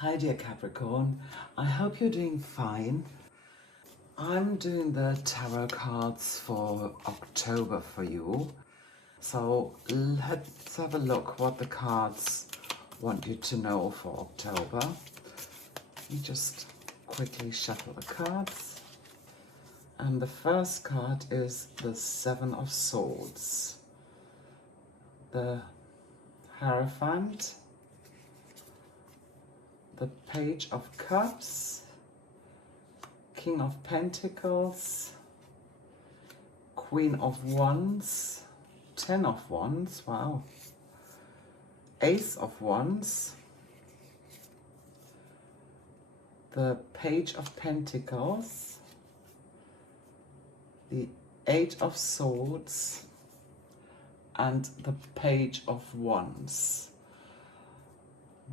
Hi dear Capricorn, I hope you're doing fine. I'm doing the tarot cards for October for you. So let's have a look what the cards want you to know for October. Let me just quickly shuffle the cards. And the first card is the Seven of Swords, the Hierophant, the Page of Cups, King of Pentacles, Queen of Wands, Ten of Wands, wow, Ace of Wands, the Page of Pentacles, the Eight of Swords, and the Page of Wands.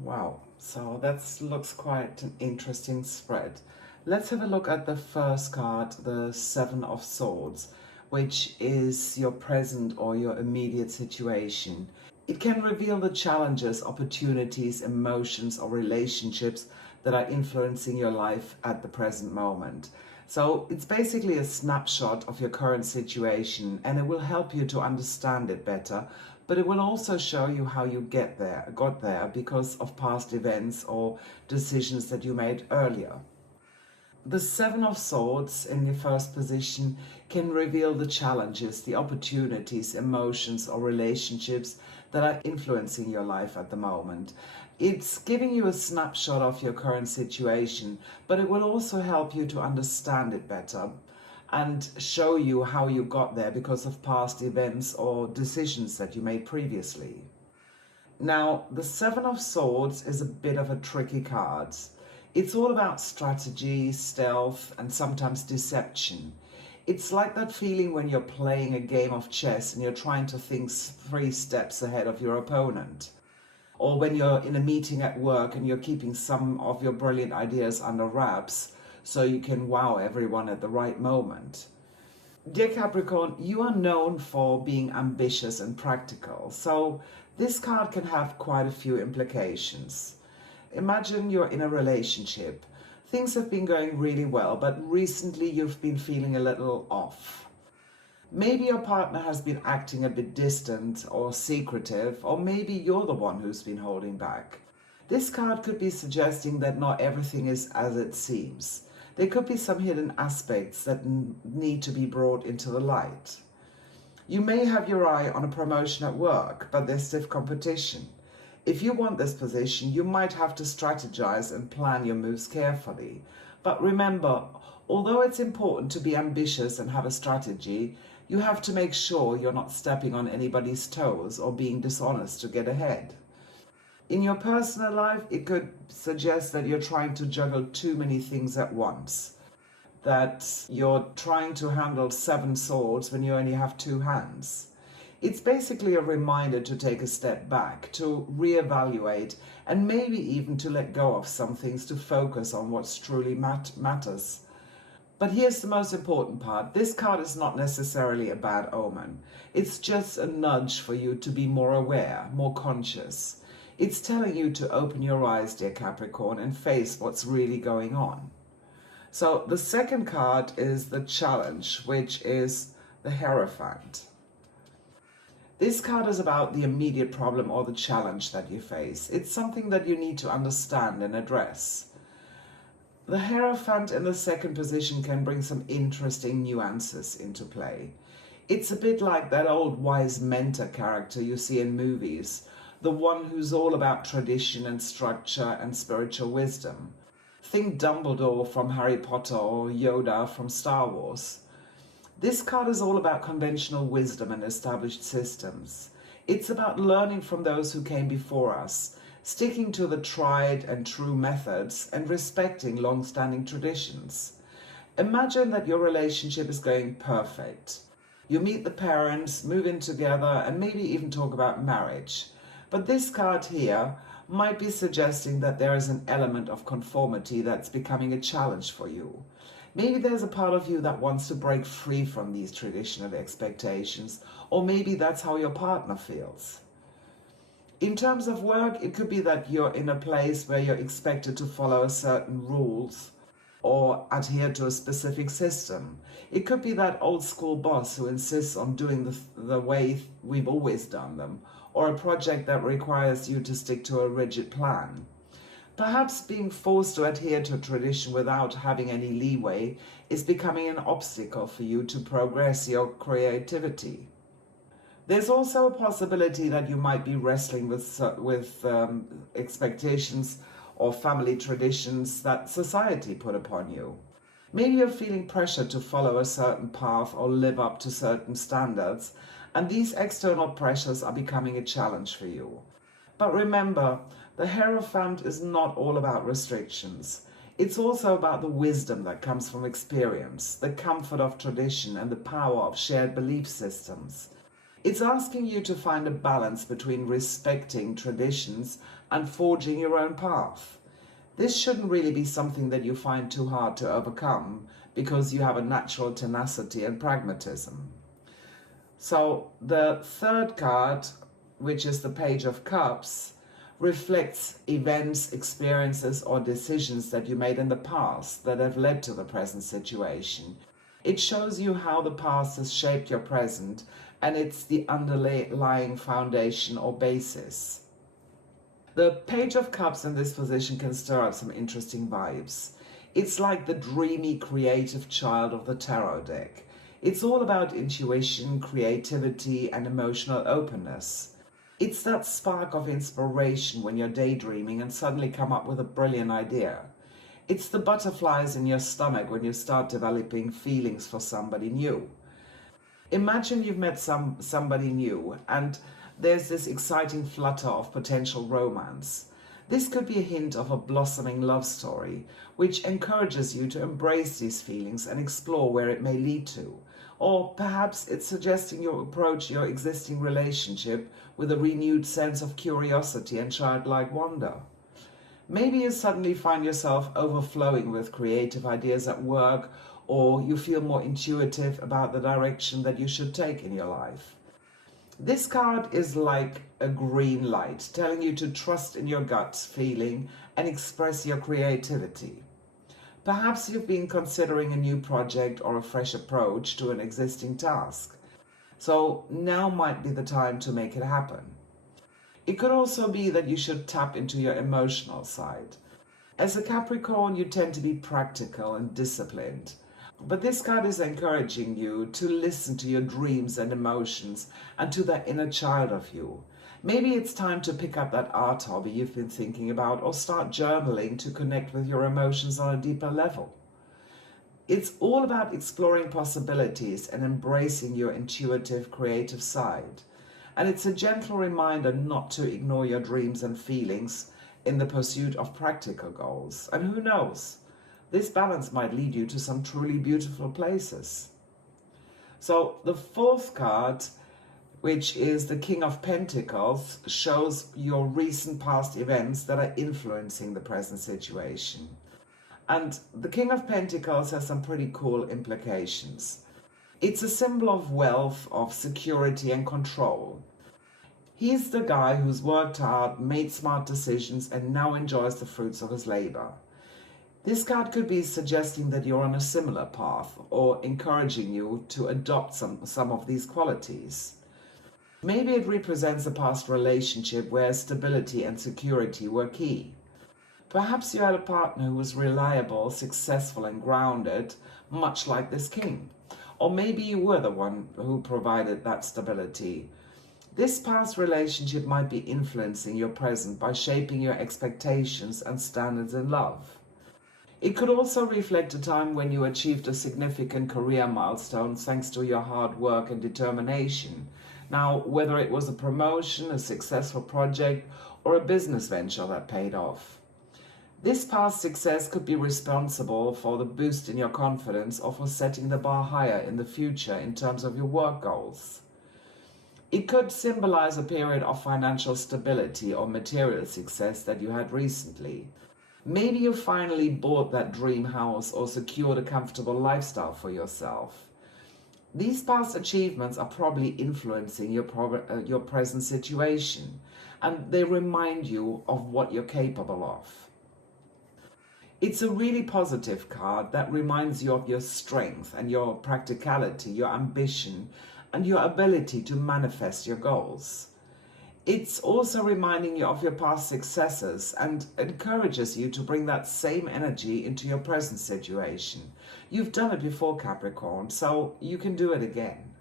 Wow, so that looks quite an interesting spread. Let's have a look at the first card, the Seven of Swords, which is your present or your immediate situation. It can reveal the challenges, opportunities, emotions, or relationships that are influencing your life at the present moment. So it's basically a snapshot of your current situation, and it will help you to understand it better, but it will also show you how you got there because of past events or decisions that you made earlier. The Seven of Swords in the first position can reveal the challenges, the opportunities, emotions, or relationships that are influencing your life at the moment. It's giving you a snapshot of your current situation, but it will also help you to understand it better and show you how you got there because of past events or decisions that you made previously. Now, the Seven of Swords is a bit of a tricky card. It's all about strategy, stealth, and sometimes deception. It's like that feeling when you're playing a game of chess and you're trying to think 3 steps ahead of your opponent. Or when you're in a meeting at work and you're keeping some of your brilliant ideas under wraps so you can wow everyone at the right moment. Dear Capricorn, you are known for being ambitious and practical, so this card can have quite a few implications. Imagine you're in a relationship. Things have been going really well, but recently you've been feeling a little off. Maybe your partner has been acting a bit distant or secretive, or maybe you're the one who's been holding back. This card could be suggesting that not everything is as it seems. There could be some hidden aspects that need to be brought into the light. You may have your eye on a promotion at work, but there's stiff competition. If you want this position, you might have to strategize and plan your moves carefully. But remember, although it's important to be ambitious and have a strategy, you have to make sure you're not stepping on anybody's toes or being dishonest to get ahead. In your personal life, it could suggest that you're trying to juggle too many things at once, that you're trying to handle 7 swords when you only have 2 hands. It's basically a reminder to take a step back, to reevaluate, and maybe even to let go of some things to focus on what truly matters. But here's the most important part. This card is not necessarily a bad omen. It's just a nudge for you to be more aware, more conscious. It's telling you to open your eyes, dear Capricorn, and face what's really going on. So the second card is the Challenge, which is the Hierophant. This card is about the immediate problem or the challenge that you face. It's something that you need to understand and address. The Hierophant in the second position can bring some interesting nuances into play. It's a bit like that old wise mentor character you see in movies, the one who's all about tradition and structure and spiritual wisdom. Think Dumbledore from Harry Potter or Yoda from Star Wars. This card is all about conventional wisdom and established systems. It's about learning from those who came before us, sticking to the tried and true methods, and respecting long-standing traditions. Imagine that your relationship is going perfect. You meet the parents, move in together, and maybe even talk about marriage. But this card here might be suggesting that there is an element of conformity that's becoming a challenge for you. Maybe there's a part of you that wants to break free from these traditional expectations, or maybe that's how your partner feels. In terms of work, it could be that you're in a place where you're expected to follow a certain rules or adhere to a specific system. It could be that old school boss who insists on doing the way we've always done them, or a project that requires you to stick to a rigid plan. Perhaps being forced to adhere to a tradition without having any leeway is becoming an obstacle for you to progress your creativity. There's also a possibility that you might be wrestling with expectations or family traditions that society put upon you. Maybe you're feeling pressure to follow a certain path or live up to certain standards, and these external pressures are becoming a challenge for you. But remember, the Hierophant is not all about restrictions. It's also about the wisdom that comes from experience, the comfort of tradition, and the power of shared belief systems. It's asking you to find a balance between respecting traditions and forging your own path. This shouldn't really be something that you find too hard to overcome because you have a natural tenacity and pragmatism. So the third card, which is the Page of Cups, reflects events, experiences, or decisions that you made in the past that have led to the present situation. It shows you how the past has shaped your present, and it's the underlying foundation or basis. The Page of Cups in this position can stir up some interesting vibes. It's like the dreamy, creative child of the tarot deck. It's all about intuition, creativity, and emotional openness. It's that spark of inspiration when you're daydreaming and suddenly come up with a brilliant idea. It's the butterflies in your stomach when you start developing feelings for somebody new. Imagine you've met somebody new and there's this exciting flutter of potential romance. This could be a hint of a blossoming love story, which encourages you to embrace these feelings and explore where it may lead to. Or perhaps it's suggesting you approach your existing relationship with a renewed sense of curiosity and childlike wonder. Maybe you suddenly find yourself overflowing with creative ideas at work, or you feel more intuitive about the direction that you should take in your life. This card is like a green light, telling you to trust in your gut feeling and express your creativity. Perhaps you've been considering a new project or a fresh approach to an existing task. So now might be the time to make it happen. It could also be that you should tap into your emotional side. As a Capricorn, you tend to be practical and disciplined. But this card is encouraging you to listen to your dreams and emotions and to that inner child of you. Maybe it's time to pick up that art hobby you've been thinking about or start journaling to connect with your emotions on a deeper level. It's all about exploring possibilities and embracing your intuitive, creative side. And it's a gentle reminder not to ignore your dreams and feelings in the pursuit of practical goals. And who knows? This balance might lead you to some truly beautiful places. So the fourth card, which is the King of Pentacles, shows your recent past events that are influencing the present situation. And the King of Pentacles has some pretty cool implications. It's a symbol of wealth, of security and control. He's the guy who's worked hard, made smart decisions, and now enjoys the fruits of his labor. This card could be suggesting that you're on a similar path or encouraging you to adopt some of these qualities. Maybe it represents a past relationship where stability and security were key. Perhaps you had a partner who was reliable, successful, and grounded, much like this king. Or maybe you were the one who provided that stability. This past relationship might be influencing your present by shaping your expectations and standards in love. It could also reflect a time when you achieved a significant career milestone thanks to your hard work and determination. Now, whether it was a promotion, a successful project, or a business venture that paid off. This past success could be responsible for the boost in your confidence or for setting the bar higher in the future in terms of your work goals. It could symbolize a period of financial stability or material success that you had recently. Maybe you finally bought that dream house or secured a comfortable lifestyle for yourself. These past achievements are probably influencing your present situation. and they remind you of what you're capable of. It's a really positive card that reminds you of your strength and your practicality, your ambition, and your ability to manifest your goals. It's also reminding you of your past successes and encourages you to bring that same energy into your present situation. You've done it before, Capricorn, so you can do it again.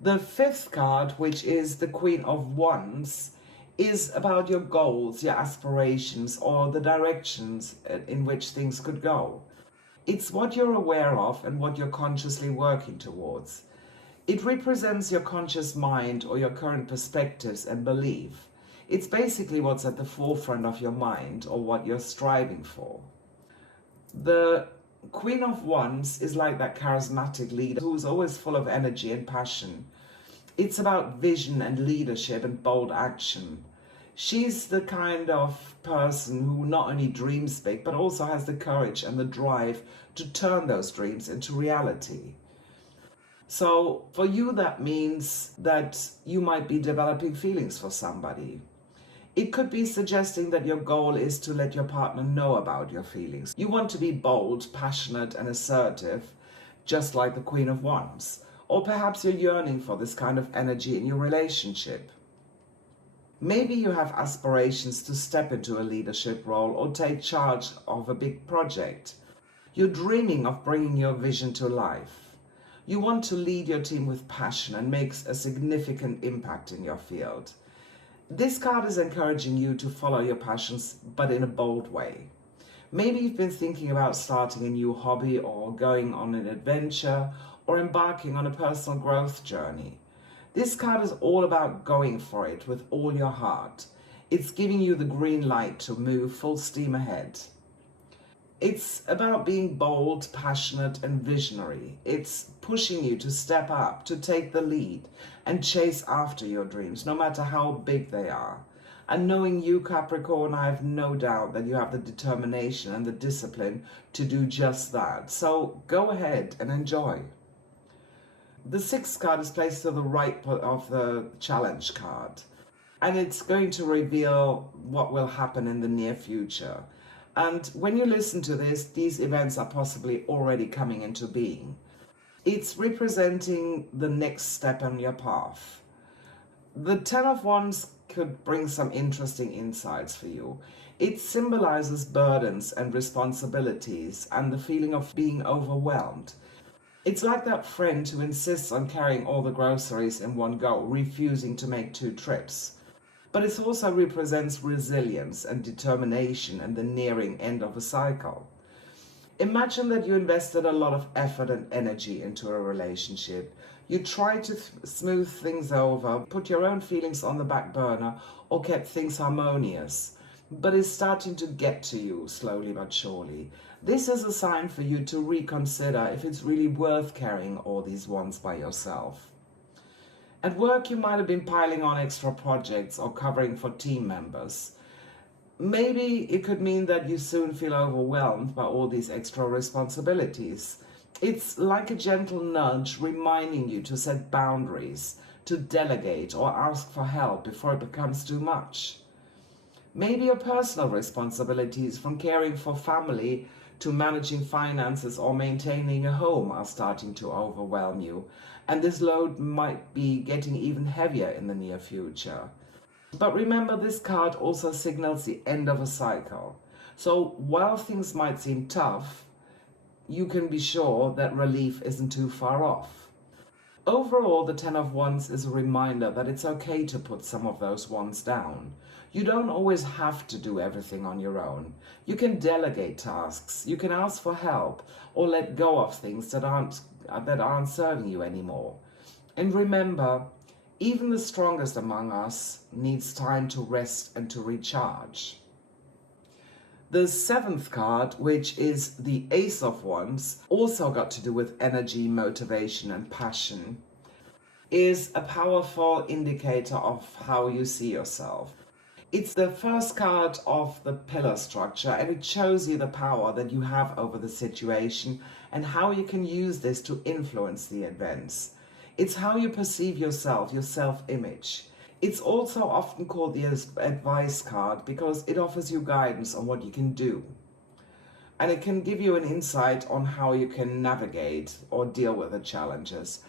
The fifth card, which is the Queen of Wands, is about your goals, your aspirations, or the directions in which things could go. It's what you're aware of and what you're consciously working towards. It represents your conscious mind or your current perspectives and belief. It's basically what's at the forefront of your mind or what you're striving for. The Queen of Wands is like that charismatic leader who's always full of energy and passion. It's about vision and leadership and bold action. She's the kind of person who not only dreams big, but also has the courage and the drive to turn those dreams into reality. So for you, that means that you might be developing feelings for somebody. It could be suggesting that your goal is to let your partner know about your feelings. You want to be bold, passionate, and assertive, just like the Queen of Wands. Or perhaps you're yearning for this kind of energy in your relationship. Maybe you have aspirations to step into a leadership role or take charge of a big project. You're dreaming of bringing your vision to life. You want to lead your team with passion and make a significant impact in your field. This card is encouraging you to follow your passions, but in a bold way. Maybe you've been thinking about starting a new hobby or going on an adventure or embarking on a personal growth journey. This card is all about going for it with all your heart. It's giving you the green light to move full steam ahead. It's about being bold, passionate, and visionary. It's pushing you to step up, to take the lead, and chase after your dreams, no matter how big they are. And knowing you, Capricorn, I have no doubt that you have the determination and the discipline to do just that. So go ahead and enjoy. The sixth card is placed to the right of the challenge card, and it's going to reveal what will happen in the near future. And when you listen to this, these events are possibly already coming into being. It's representing the next step on your path. The Ten of Wands could bring some interesting insights for you. It symbolizes burdens and responsibilities and the feeling of being overwhelmed. It's like that friend who insists on carrying all the groceries in one go, refusing to make 2 trips. But it also represents resilience and determination and the nearing end of a cycle. Imagine that you invested a lot of effort and energy into a relationship. You tried to smooth things over, put your own feelings on the back burner, or kept things harmonious. But it's starting to get to you slowly but surely. This is a sign for you to reconsider if it's really worth carrying all these wands by yourself. At work, you might have been piling on extra projects or covering for team members. Maybe it could mean that you soon feel overwhelmed by all these extra responsibilities. It's like a gentle nudge reminding you to set boundaries, to delegate or ask for help before it becomes too much. Maybe your personal responsibilities, from caring for family to managing finances or maintaining a home, are starting to overwhelm you, and this load might be getting even heavier in the near future. But remember, this card also signals the end of a cycle. So while things might seem tough, you can be sure that relief isn't too far off. Overall, the Ten of Wands is a reminder that it's okay to put some of those wands down. You don't always have to do everything on your own. You can delegate tasks, you can ask for help, or let go of things that aren't serving you anymore. And remember, even the strongest among us needs time to rest and to recharge. The seventh card, which is the Ace of Wands, also got to do with energy, motivation, and passion, is a powerful indicator of how you see yourself. It's the first card of the pillar structure, and it shows you the power that you have over the situation and how you can use this to influence the events. It's how you perceive yourself, your self-image. It's also often called the advice card because it offers you guidance on what you can do. And it can give you an insight on how you can navigate or deal with the challenges.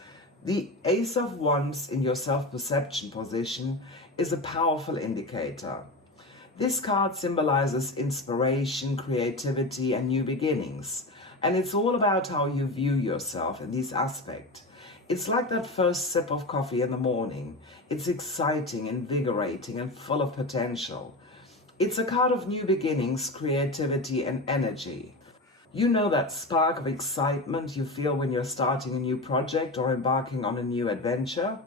The Ace of Wands in your self-perception position is a powerful indicator. This card symbolizes inspiration, creativity, and new beginnings. And it's all about how you view yourself in this aspect. It's like that first sip of coffee in the morning. It's exciting, invigorating, and full of potential. It's a card of new beginnings, creativity, and energy. You know that spark of excitement you feel when you're starting a new project or embarking on a new adventure?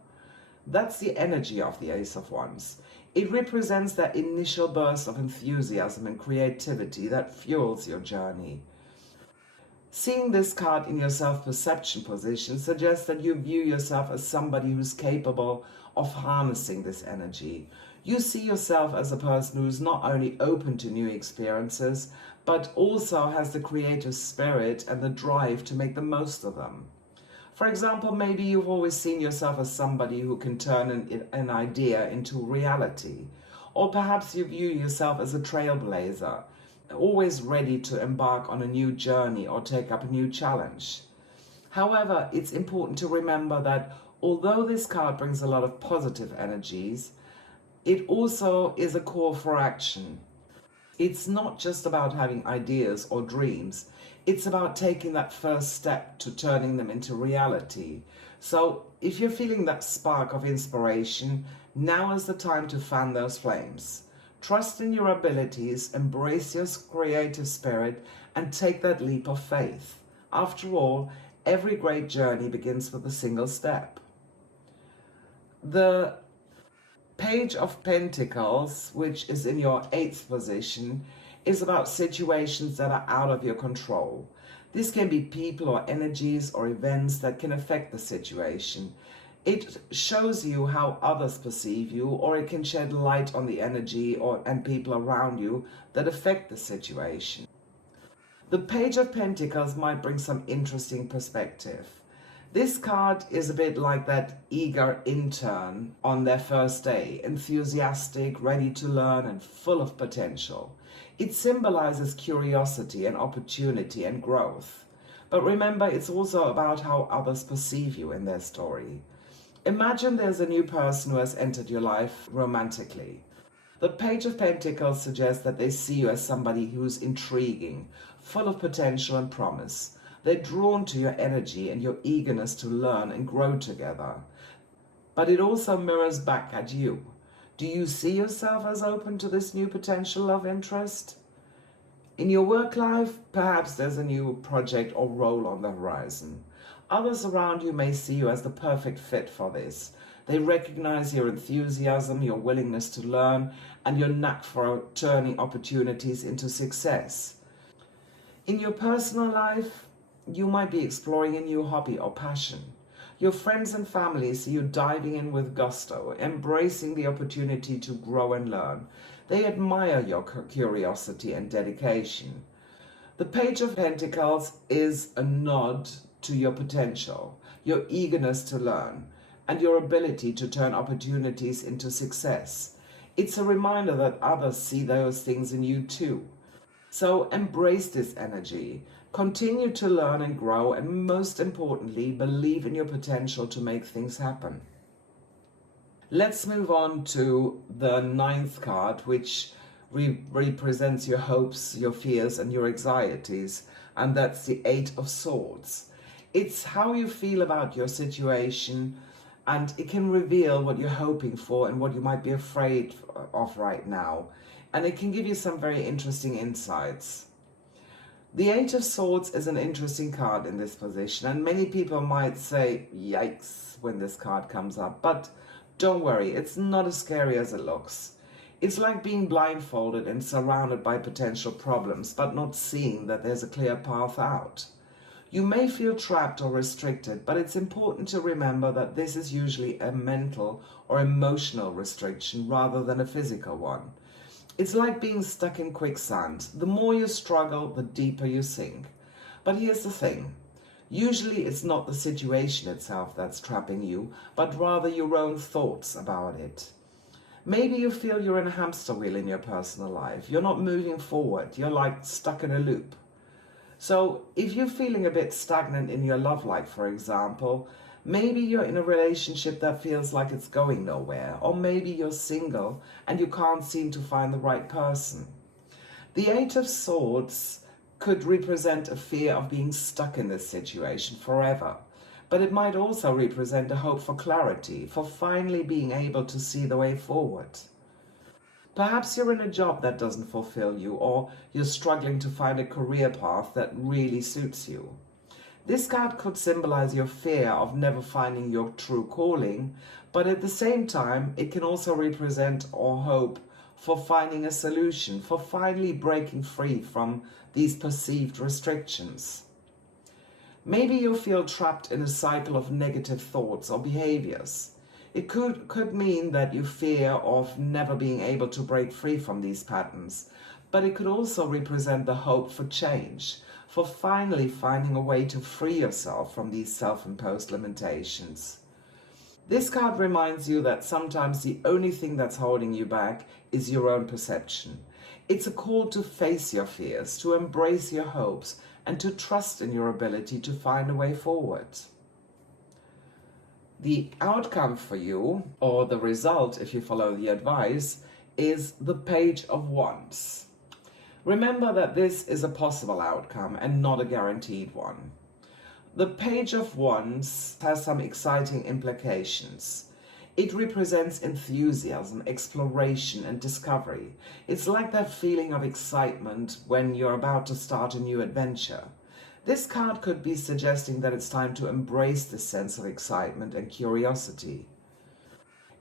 That's the energy of the Ace of Wands. It represents that initial burst of enthusiasm and creativity that fuels your journey. Seeing this card in your self-perception position suggests that you view yourself as somebody who's capable of harnessing this energy. You see yourself as a person who's not only open to new experiences, but also has the creative spirit and the drive to make the most of them. For example, maybe you've always seen yourself as somebody who can turn an idea into reality. Or perhaps you view yourself as a trailblazer, always ready to embark on a new journey or take up a new challenge. However, it's important to remember that although this card brings a lot of positive energies, it also is a call for action. It's not just about having ideas or dreams. It's about taking that first step to turning them into reality. So if you're feeling that spark of inspiration, now is the time to fan those flames. Trust in your abilities, embrace your creative spirit, and take that leap of faith. After all, every great journey begins with a single step. The Page of Pentacles, which is in your 8th position, is about situations that are out of your control. This can be people or energies or events that can affect the situation. It shows you how others perceive you, or it can shed light on the energy and people around you that affect the situation. The Page of Pentacles might bring some interesting perspective. This card is a bit like that eager intern on their first day, enthusiastic, ready to learn, and full of potential. It symbolizes curiosity and opportunity and growth. But remember, it's also about how others perceive you in their story. Imagine there's a new person who has entered your life romantically. The Page of Pentacles suggests that they see you as somebody who's intriguing, full of potential and promise. They're drawn to your energy and your eagerness to learn and grow together. But it also mirrors back at you. Do you see yourself as open to this new potential love interest? In your work life, perhaps there's a new project or role on the horizon. Others around you may see you as the perfect fit for this. They recognize your enthusiasm, your willingness to learn, and your knack for turning opportunities into success. In your personal life, you might be exploring a new hobby or passion. Your friends and family see you diving in with gusto, embracing the opportunity to grow and learn. They admire your curiosity and dedication. The Page of Pentacles is a nod to your potential, your eagerness to learn, and your ability to turn opportunities into success. It's a reminder that others see those things in you too. So embrace this energy, continue to learn and grow, and most importantly, believe in your potential to make things happen. Let's move on to the 9th card, which represents your hopes, your fears, and your anxieties, and that's the 8 of Swords. It's how you feel about your situation, and it can reveal what you're hoping for and what you might be afraid of right now. And it can give you some very interesting insights. The 8 of Swords is an interesting card in this position, and many people might say, yikes, when this card comes up. But don't worry, it's not as scary as it looks. It's like being blindfolded and surrounded by potential problems, but not seeing that there's a clear path out. You may feel trapped or restricted, but it's important to remember that this is usually a mental or emotional restriction rather than a physical one. It's like being stuck in quicksand. The more you struggle, the deeper you sink. But here's the thing. Usually it's not the situation itself that's trapping you, but rather your own thoughts about it. Maybe you feel you're in a hamster wheel in your personal life. You're not moving forward. You're like stuck in a loop. So if you're feeling a bit stagnant in your love life, for example, maybe you're in a relationship that feels like it's going nowhere, or maybe you're single and you can't seem to find the right person. The Eight of Swords could represent a fear of being stuck in this situation forever, but it might also represent a hope for clarity, for finally being able to see the way forward. Perhaps you're in a job that doesn't fulfill you, or you're struggling to find a career path that really suits you. This card could symbolize your fear of never finding your true calling, but at the same time, it can also represent or hope for finding a solution, for finally breaking free from these perceived restrictions. Maybe you feel trapped in a cycle of negative thoughts or behaviors. It could mean that you fear of never being able to break free from these patterns, but it could also represent the hope for change, for finally finding a way to free yourself from these self-imposed limitations. This card reminds you that sometimes the only thing that's holding you back is your own perception. It's a call to face your fears, to embrace your hopes, and to trust in your ability to find a way forward. The outcome for you, or the result if you follow the advice, is the Page of Wands. Remember that this is a possible outcome and not a guaranteed one. The Page of Wands has some exciting implications. It represents enthusiasm, exploration, and discovery. It's like that feeling of excitement when you're about to start a new adventure. This card could be suggesting that it's time to embrace this sense of excitement and curiosity.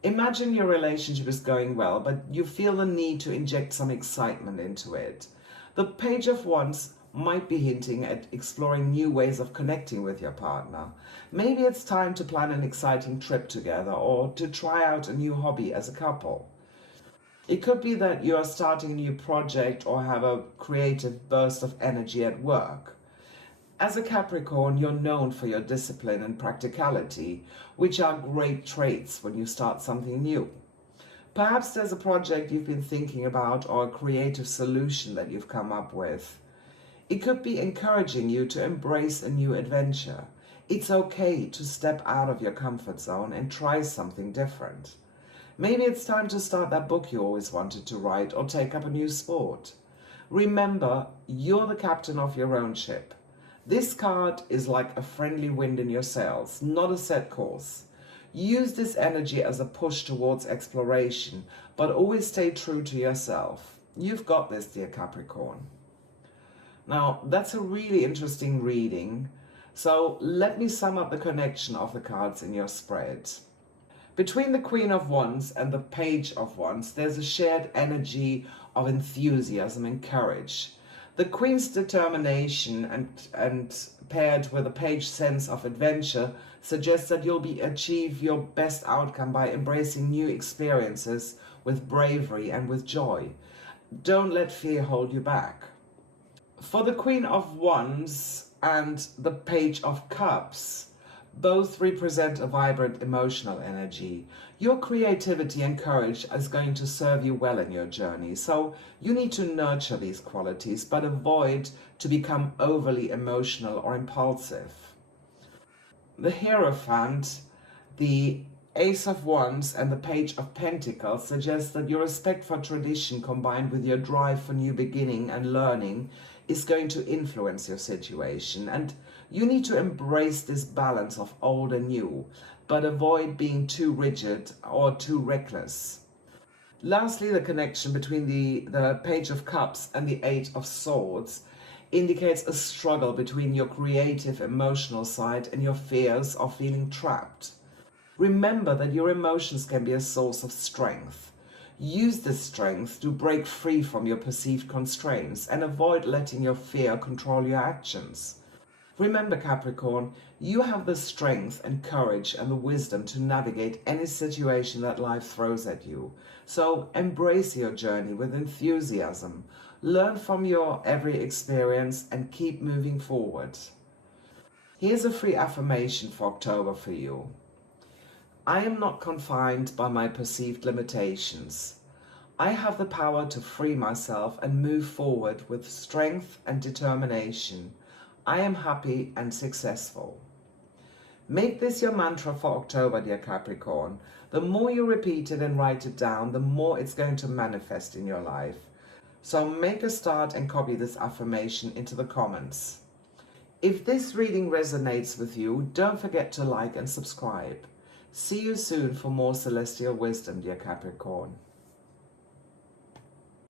Imagine your relationship is going well, but you feel the need to inject some excitement into it. The Page of Wands might be hinting at exploring new ways of connecting with your partner. Maybe it's time to plan an exciting trip together or to try out a new hobby as a couple. It could be that you are starting a new project or have a creative burst of energy at work. As a Capricorn, you're known for your discipline and practicality, which are great traits when you start something new. Perhaps there's a project you've been thinking about or a creative solution that you've come up with. It could be encouraging you to embrace a new adventure. It's okay to step out of your comfort zone and try something different. Maybe it's time to start that book you always wanted to write or take up a new sport. Remember, you're the captain of your own ship. This card is like a friendly wind in your sails, not a set course. Use this energy as a push towards exploration, but always stay true to yourself. You've got this, dear Capricorn. Now, that's a really interesting reading. So let me sum up the connection of the cards in your spread. Between the Queen of Wands and the Page of Wands, there's a shared energy of enthusiasm and courage. The Queen's determination and paired with a Page's sense of adventure suggests that you'll achieve your best outcome by embracing new experiences with bravery and with joy. Don't let fear hold you back. For the Queen of Wands and the Page of Cups, both represent a vibrant emotional energy. Your creativity and courage is going to serve you well in your journey, so you need to nurture these qualities, but avoid to become overly emotional or impulsive. The Hierophant, the Ace of Wands and the Page of Pentacles suggest that your respect for tradition combined with your drive for new beginning and learning is going to influence your situation, and you need to embrace this balance of old and new, but avoid being too rigid or too reckless. Lastly, the connection between the Page of Cups and the Eight of Swords indicates a struggle between your creative emotional side and your fears of feeling trapped. Remember that your emotions can be a source of strength. Use this strength to break free from your perceived constraints and avoid letting your fear control your actions. Remember, Capricorn, you have the strength and courage and the wisdom to navigate any situation that life throws at you. So embrace your journey with enthusiasm. Learn from your every experience and keep moving forward. Here's a free affirmation for October for you. I am not confined by my perceived limitations. I have the power to free myself and move forward with strength and determination. I am happy and successful. Make this your mantra for October, dear Capricorn. The more you repeat it and write it down, the more it's going to manifest in your life. So make a start and copy this affirmation into the comments. If this reading resonates with you, don't forget to like and subscribe. See you soon for more celestial wisdom, dear Capricorn.